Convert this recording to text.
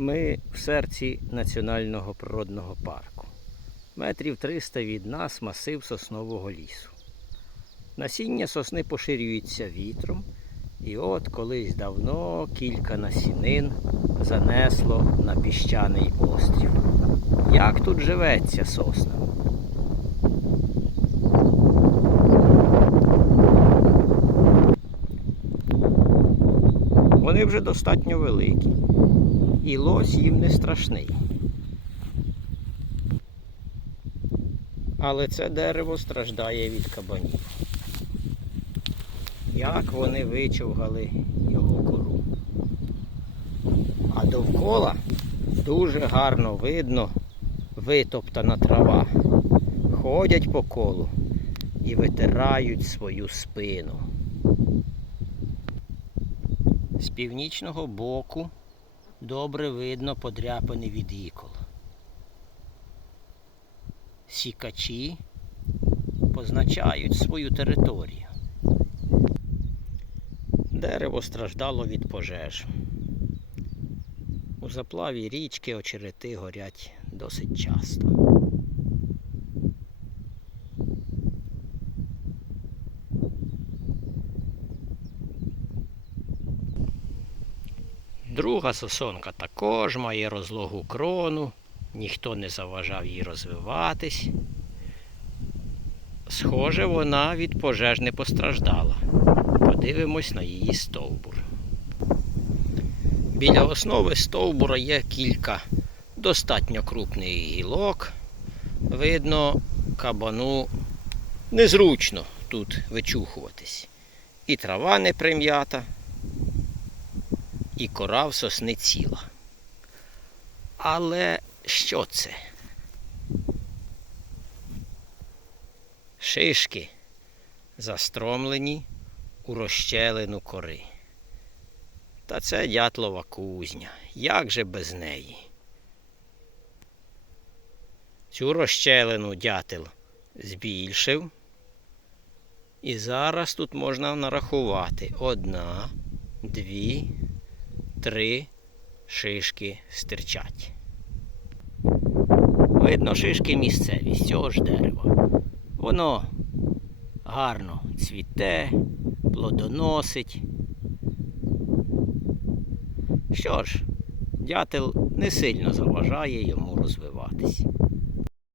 Ми в серці національного природного парку. Метрів 300 від нас масив соснового лісу. Насіння сосни поширюється вітром, і от колись давно кілька насінин занесло на піщаний острів. Як тут живеться соснам? Вони вже достатньо великі, і лось їм не страшний. Але це дерево страждає від кабанів. Як вони вичовгали його кору. А довкола дуже гарно видно витоптана трава. Ходять по колу і витирають свою спину. З північного боку добре видно подряпини від ікол. Сікачі позначають свою територію. Дерево страждало від пожеж. У заплаві річки очерети горять досить часто. Друга сосонка також має розлогу крону, ніхто не заважав їй розвиватись. Схоже, вона від пожеж не постраждала. Подивимось на її стовбур. Біля основи стовбура є кілька достатньо крупних гілок. Видно, кабану незручно тут вичухуватись. І трава не прим'ята, і кора в сосни ціла. Але що це? Шишки застромлені у розщелину кори. Та це дятлова кузня. Як же без неї? Цю розщелину дятел збільшив. І зараз тут можна нарахувати одна, дві, три шишки стирчать. Видно, шишки місцеві з цього ж дерева. Воно гарно цвіте, плодоносить. Що ж, дятел не сильно заважає йому розвиватись.